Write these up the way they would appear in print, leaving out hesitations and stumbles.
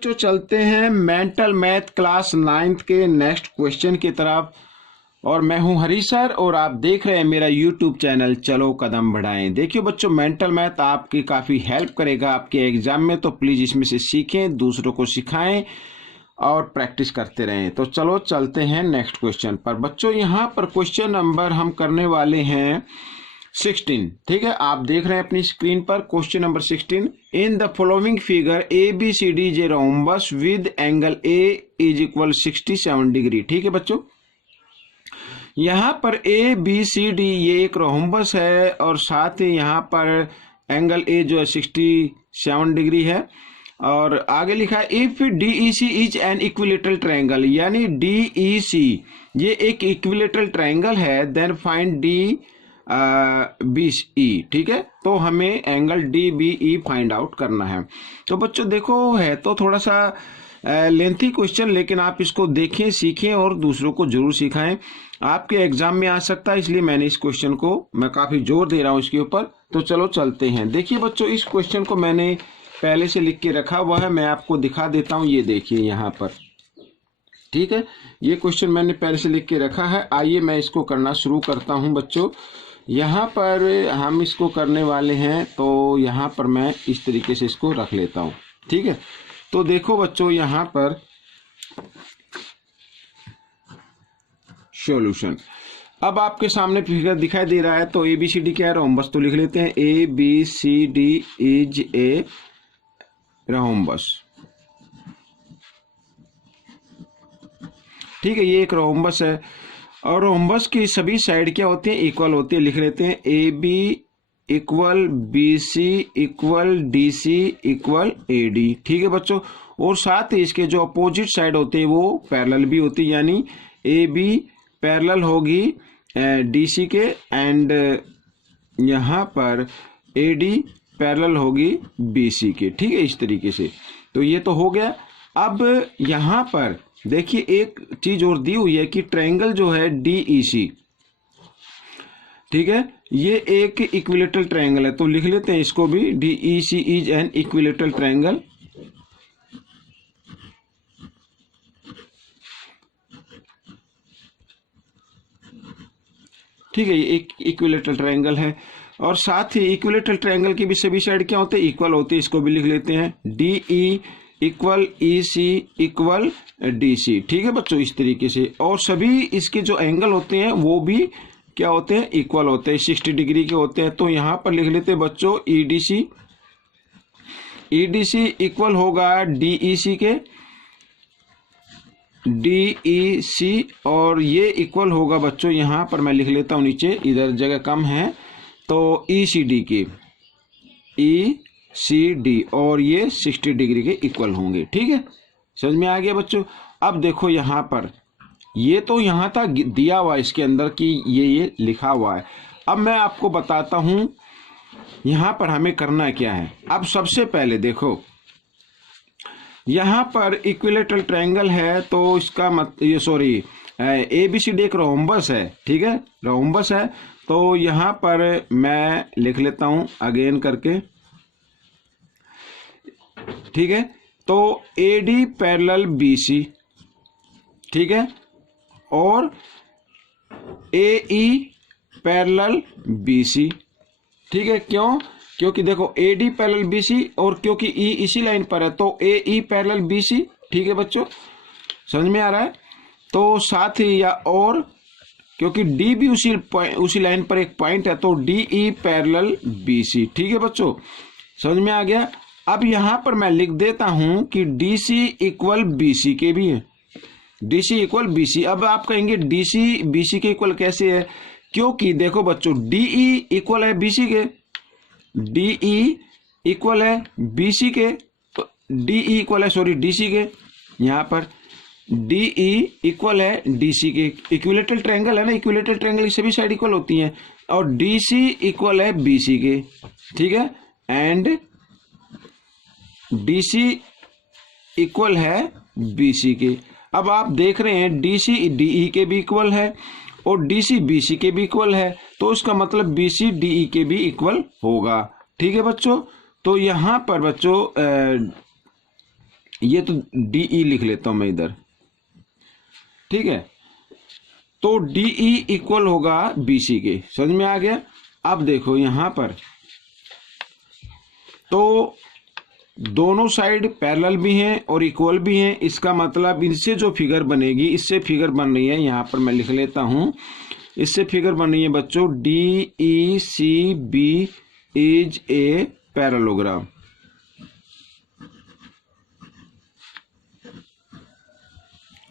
बच्चों चलते हैं मेंटल मैथ क्लास 9th के नेक्स्ट क्वेश्चन की तरफ। और मैं हूं हरी सर और आप देख रहे हैं मेरा यूट्यूब चैनल चलो कदम बढ़ाएं। देखिए बच्चों, मेंटल मैथ आपकी काफ़ी हेल्प करेगा आपके एग्जाम में, तो प्लीज़ इसमें से सीखें, दूसरों को सिखाएं और प्रैक्टिस करते रहें। तो चलो चलते हैं नेक्स्ट क्वेश्चन पर। बच्चों यहाँ पर क्वेश्चन नंबर हम करने वाले हैं 16। ठीक है, आप देख रहे हैं अपनी स्क्रीन पर question number 16। In the following figure ABCD is a rhombus with angle A is equal 67 degree. ठीक है बच्चों, यहाँ पर ABCD ये एक रोम्बस है और साथ ही यहाँ पर एंगल A जो है 67 डिग्री है। और आगे लिखा है if DEC is an equilateral triangle, यानी DEC ये एक इक्विलेटरल ट्रायंगल है, देन फाइंड DBE। ठीक है, तो हमें एंगल DBE फाइंड आउट करना है। तो बच्चों देखो, है तो थोड़ा सा लेंथी क्वेश्चन, लेकिन आप इसको देखें, सीखें और दूसरों को जरूर सिखाएं, आपके एग्जाम में आ सकता है, इसलिए मैंने इस क्वेश्चन को मैं काफी जोर दे रहा हूं इसके ऊपर। तो चलो चलते हैं। देखिए बच्चों, इस क्वेश्चन को मैंने पहले से लिख के रखा हुआ है, मैं आपको दिखा देता हूं। ये देखिए यहाँ पर, ठीक है, ये क्वेश्चन मैंने पहले से लिख के रखा है। आइए मैं इसको करना शुरू करता हूं बच्चों। यहाँ पर हम इसको करने वाले हैं, तो यहाँ पर मैं इस तरीके से इसको रख लेता हूँ। ठीक है, तो देखो बच्चों, यहाँ पर सॉल्यूशन अब आपके सामने फिगर दिखाई दे रहा है। तो ABCD क्या है, रोम्बस। तो लिख लेते हैं ABCD इज ए रोम्बस। ठीक है, ये एक रोम्बस है और रोम्बस की सभी साइड क्या होती हैं, इक्वल होती है। लिख लेते हैं AB equal BC equal DC equal AD। ठीक है बच्चों, और साथ ही इसके जो अपोजिट साइड होते हैं वो पैरेलल भी होती है, यानी AB पैरेलल होगी DC के एंड यहाँ पर AD पैरेलल होगी BC के। ठीक है, इस तरीके से। तो ये तो हो गया। अब यहाँ पर देखिए एक चीज और दी हुई है कि ट्रायंगल जो है DEC, ठीक है, ये एक इक्विलेटरल ट्रायंगल है। तो लिख लेते हैं इसको भी, DEC is an equilateral triangle. ठीक है, ये एक इक्विलेटरल ट्रायंगल है और साथ ही इक्विलेटरल ट्रायंगल की भी सभी साइड क्या होते हैं, इक्वल होती है। इसको भी लिख लेते हैं DE equal EC equal DC। ठीक है बच्चों, इस तरीके से। और सभी इसके जो एंगल होते हैं वो भी क्या होते हैं, इक्वल होते हैं, 60 डिग्री के होते हैं। तो यहां पर लिख लेते हैं बच्चों EDC इक्वल होगा DEC के, DEC, और ये इक्वल होगा बच्चों, यहां पर मैं लिख लेता हूं नीचे, इधर जगह कम है, तो ECD की, ECD, और ये 60 डिग्री के इक्वल होंगे। ठीक है, समझ में आ गया बच्चों। अब देखो यहाँ पर, ये तो यहाँ था दिया हुआ इसके अंदर कि ये लिखा हुआ है। अब मैं आपको बताता हूं यहाँ पर हमें करना क्या है। अब सबसे पहले देखो, यहाँ पर इक्विलेटरल ट्रायंगल है, तो इसका ABCD एक रोम्बस है। ठीक है, रोम्बस है। तो यहाँ पर मैं लिख लेता हूं अगेन करके। ठीक है, तो AD पैरेलल BC, ठीक है, और AE पैरेलल BC। ठीक है, क्यों? क्योंकि देखो AD पैरेलल BC और क्योंकि E इसी लाइन पर है, तो AE पैरेलल BC। ठीक है बच्चों, समझ में आ रहा है। तो साथ ही या और क्योंकि D भी उसी लाइन पर एक पॉइंट है, तो DE पैरेलल BC। ठीक है बच्चों, समझ में आ गया। अब यहां पर मैं लिख देता हूं कि DC इक्वल BC के भी है, DC इक्वल BC। अब आप कहेंगे DC BC के इक्वल कैसे है, क्योंकि देखो बच्चों, DE इक्वल है BC के, DE इक्वल है BC के, तो DE इक्वल है DC के, यहाँ पर DE इक्वल है DC के। इक्विलेटरल ट्रायंगल है ना, इक्विलेटरल ट्रायंगल की सभी साइड इक्वल होती हैं, और DC इक्वल है BC के। ठीक है, एंड DC इक्वल है BC के। अब आप देख रहे हैं DC DE के भी इक्वल है और DC BC के भी इक्वल है, तो इसका मतलब BC DE के भी इक्वल होगा। ठीक है बच्चों, तो यहाँ पर बच्चों ये तो डी ई लिख लेता हूं मैं इधर, ठीक है। तो डी ई इक्वल होगा बी सी के, समझ में आ गया। अब देखो यहां पर तो दोनों साइड पैरेलल भी हैं और इक्वल भी हैं, इसका मतलब इनसे जो फिगर बनेगी, इससे फिगर बन रही है, यहां पर मैं लिख लेता हूं, इससे फिगर बन रही है बच्चों D E C B is a parallelogram.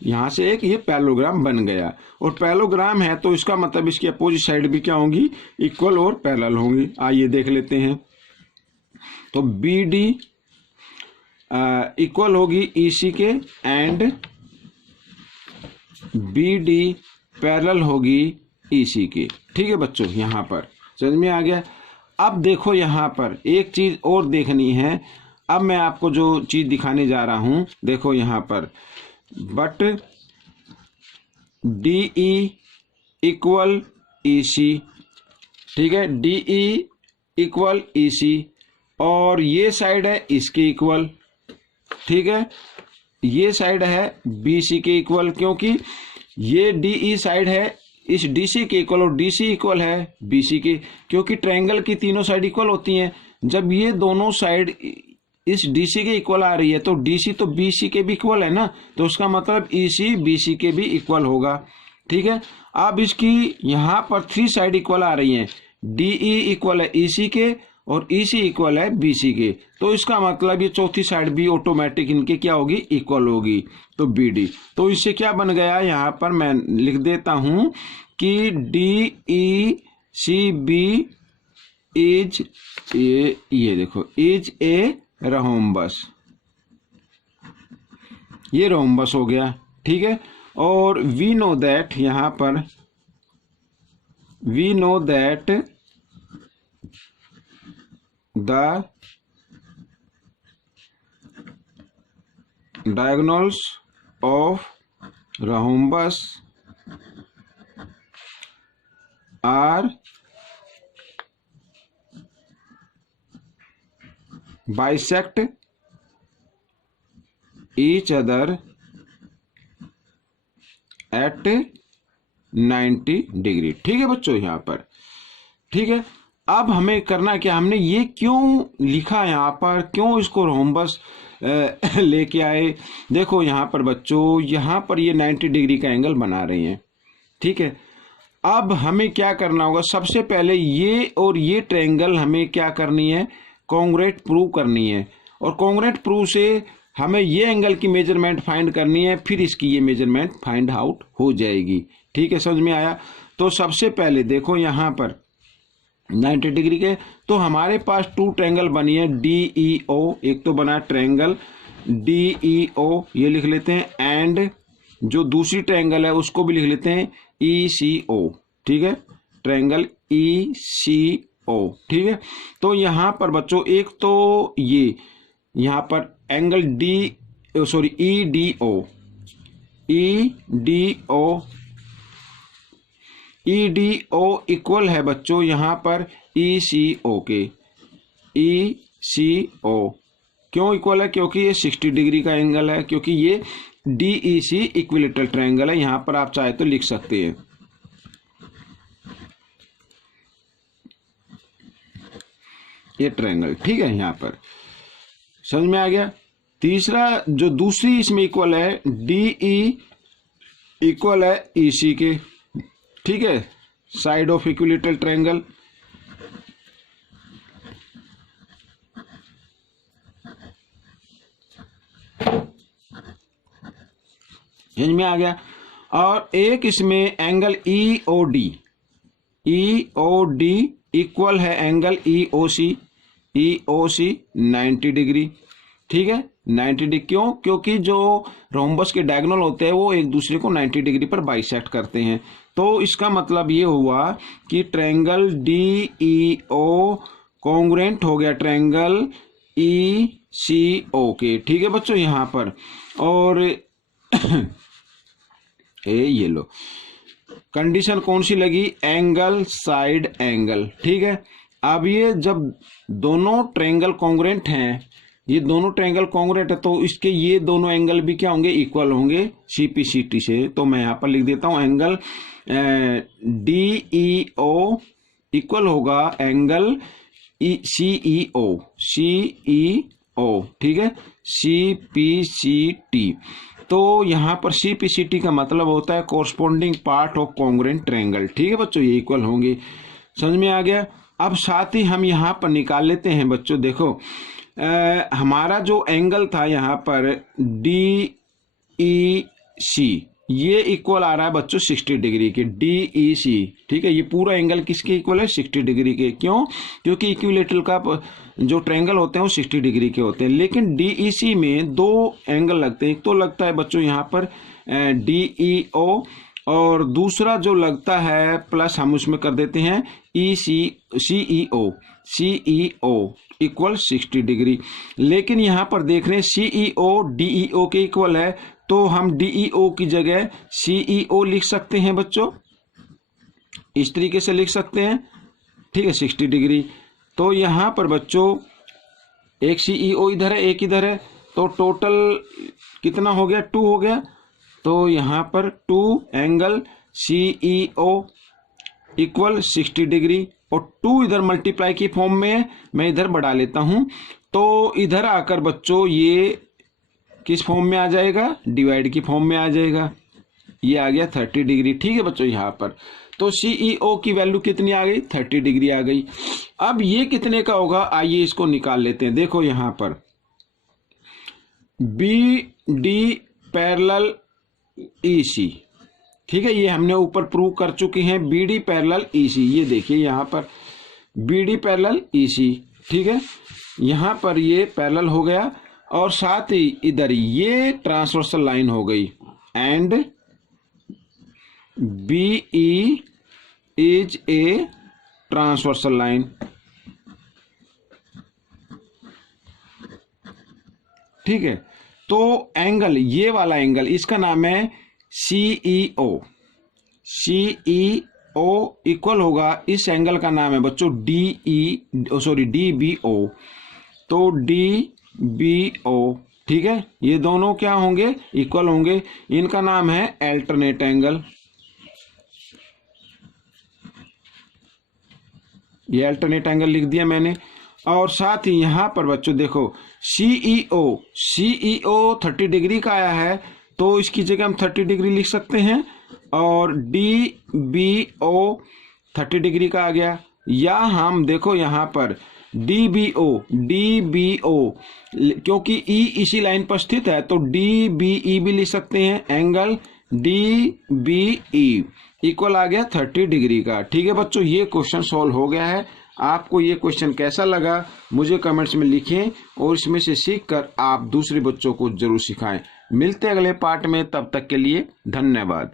यहां से एक ये पैरेललोग्राम बन गया, और पैरेललोग्राम है तो इसका मतलब इसकी अपोजिट साइड भी क्या होंगी, इक्वल और पैरेलल होंगी। आइए देख लेते हैं। तो बी डी इक्वल होगी ई सी के एंड बी डी पैरेलल होगी ई सी के, ठीक है बच्चों। यहां पर समझ में आ गया। अब देखो यहां पर एक चीज और देखनी है, अब मैं आपको जो चीज दिखाने जा रहा हूं, देखो यहां पर बट डी ई इक्वल ई सी, ठीक है, डी ई इक्वल ई सी, और ये साइड है इसके इक्वल, ठीक है, ये साइड है बी सी के इक्वल, क्योंकि ये डी ई साइड है इस डी सी के इक्वल और डी सी इक्वल है बी सी के, क्योंकि ट्रायंगल की तीनों साइड इक्वल होती हैं। जब ये दोनों साइड इस डी सी के इक्वल आ रही है तो डी सी तो बी सी के भी इक्वल है ना, तो उसका मतलब ई सी बी सी के भी इक्वल होगा, ठीक है। अब इसकी यहाँ पर 3 साइड इक्वल आ रही हैं, डी ई इक्वल है ई सी के और ई सी इक्वल है बी सी के, तो इसका मतलब ये चौथी साइड भी ऑटोमेटिक इनके क्या होगी, इक्वल होगी, तो बी डी। तो इससे क्या बन गया, यहाँ पर मैं लिख देता हूं कि D E C B is a, ये देखो इज ए रोम्बस, ये रोम्बस हो गया, ठीक है। और वी नो दैट, यहां पर we know that the diagonals of rhombus are bisect each other at 90 degree, ठीक है बच्चों यहाँ पर, ठीक है। अब हमें करना क्या, हमने ये क्यों लिखा यहाँ पर, क्यों इसको रोम्बस लेके आए। देखो यहाँ पर बच्चों, यहाँ पर ये 90 डिग्री का एंगल बना रहे हैं, ठीक है। अब हमें क्या करना होगा, सबसे पहले ये और ये ट्रायंगल हमें क्या करनी है, कॉन्ग्रुएंट प्रूव करनी है, और कॉन्ग्रुएंट प्रूव से हमें ये एंगल की मेजरमेंट फाइंड करनी है, फिर इसकी ये मेजरमेंट फाइंड आउट हो जाएगी, ठीक है, समझ में आया। तो सबसे पहले देखो यहाँ पर 90 डिग्री के, तो हमारे पास 2 ट्रायंगल बनी है डी ई ओ, एक तो बना ट्रायंगल डी ई ओ, ये लिख लेते हैं, एंड जो दूसरी ट्रायंगल है उसको भी लिख लेते हैं ई सी ओ, ठीक है, ट्रायंगल ई सी ओ, ठीक है। तो यहाँ पर बच्चों एक तो ये यहाँ पर angle D sorry E D O, E D O, E D O equal है बच्चों यहाँ पर ई सी ओ के, ई सी ओ क्यों इक्वल है, क्योंकि ये 60 डिग्री का एंगल है, क्योंकि ये डी ई सी इक्विलेटरल ट्रायंगल है, यहाँ पर आप चाहे तो लिख सकते हैं, ये ट्रायंगल, ठीक है, यहाँ पर समझ में आ गया। तीसरा जो दूसरी इसमें इक्वल है डी ई इक्वल है ई सी के, ठीक है, साइड ऑफ इक्विलेटरल ट्रायंगल, समझ में आ गया। और एक इसमें एंगल ई ओ डी, ई ओ डी इक्वल है एंगल ई ओ सी, ई ओ सी 90 डिग्री, ठीक है, 90 डिग्री क्यों, क्योंकि जो रोम्बस के डायगोनल होते हैं वो एक दूसरे को 90 डिग्री पर बाइसेक्ट करते हैं। तो इसका मतलब ये हुआ कि ट्रायंगल डी ई ओ कॉन्ग्रुएंट हो गया ट्रायंगल ई सी ओ के, ठीक है बच्चों यहाँ पर। और ये लो कंडीशन कौन सी लगी, एंगल साइड एंगल, ठीक है। अब ये जब दोनों ट्रायंगल कॉन्ग्रुएंट हैं ये दोनों ट्रायंगल कॉन्ग्रुएंट है तो इसके ये दोनों एंगल भी क्या होंगे, इक्वल होंगे CPCT से। तो मैं यहाँ पर लिख देता हूँ एंगल DEO इक्वल होगा एंगल CEO, ठीक है, CPCT। तो यहाँ पर CPCT का मतलब होता है corresponding part of congruent triangle. ठीक है बच्चों, ये इक्वल होंगे, समझ में आ गया। अब साथ ही हम यहाँ पर निकाल लेते हैं बच्चों, देखो हमारा जो एंगल था यहाँ पर DEC, ये इक्वल आ रहा है बच्चों 60 डिग्री के, DEC। ठीक है, ये पूरा एंगल किसके इक्वल है, 60 डिग्री के। क्यों? क्योंकि इक्विलेटरल का जो ट्रायंगल होते हैं वो 60 डिग्री के होते हैं। लेकिन DEC में दो एंगल लगते हैं, एक तो लगता है बच्चों यहाँ पर DEO, और दूसरा जो लगता है प्लस हम उसमें कर देते हैं CEO इक्वल 60 डिग्री। लेकिन यहाँ पर देख रहे हैं CEO DEO के इक्वल है, तो हम DEO की जगह CEO लिख सकते हैं बच्चों, इस तरीके से लिख सकते हैं। ठीक है, 60 डिग्री। तो यहाँ पर बच्चों एक CEO इधर है, एक इधर है, तो टोटल कितना हो गया, 2 हो गया। तो यहाँ पर 2 एंगल CEO इक्वल 60 डिग्री, और 2 इधर मल्टीप्लाई की फॉर्म में मैं इधर बढ़ा लेता हूं, तो इधर आकर बच्चों ये किस फॉर्म में आ जाएगा, डिवाइड की फॉर्म में आ जाएगा। ये आ गया 30 डिग्री। ठीक है बच्चों, यहाँ पर तो CEO की वैल्यू कितनी आ गई, 30 डिग्री आ गई। अब ये कितने का होगा, आइए इसको निकाल लेते हैं। देखो यहाँ पर BD पैरेलल EC, ठीक है, ये हमने ऊपर प्रूव कर चुके हैं, BD पैरेलल EC। ये देखिए यहाँ पर BD पैरेलल EC, ठीक है, यहाँ पर ये पैरेलल हो गया, और साथ ही इधर ये ट्रांसवर्सल लाइन हो गई, and BE is a transversal line. ठीक है, तो एंगल, ये वाला एंगल, इसका नाम है CEO इक्वल होगा, इस एंगल का नाम है बच्चों DBO। तो DBO, ठीक है, ये दोनों क्या होंगे, इक्वल होंगे। इनका नाम है अल्टरनेट एंगल। ये अल्टरनेट एंगल लिख दिया मैंने। और साथ ही यहाँ पर बच्चों देखो CEO 30 डिग्री का आया है, तो इसकी जगह हम 30 डिग्री लिख सकते हैं, और DBO 30 डिग्री का आ गया। या हम देखो यहाँ पर DBO क्योंकि E इसी लाइन पर स्थित है, तो DBE भी लिख सकते हैं, एंगल DBE इक्वल आ गया 30 डिग्री का। ठीक है बच्चों, ये क्वेश्चन सॉल्व हो गया है। आपको ये क्वेश्चन कैसा लगा मुझे कमेंट्स में लिखें, और इसमें से सीखकर आप दूसरे बच्चों को जरूर सिखाएं। मिलते हैं अगले पार्ट में, तब तक के लिए धन्यवाद।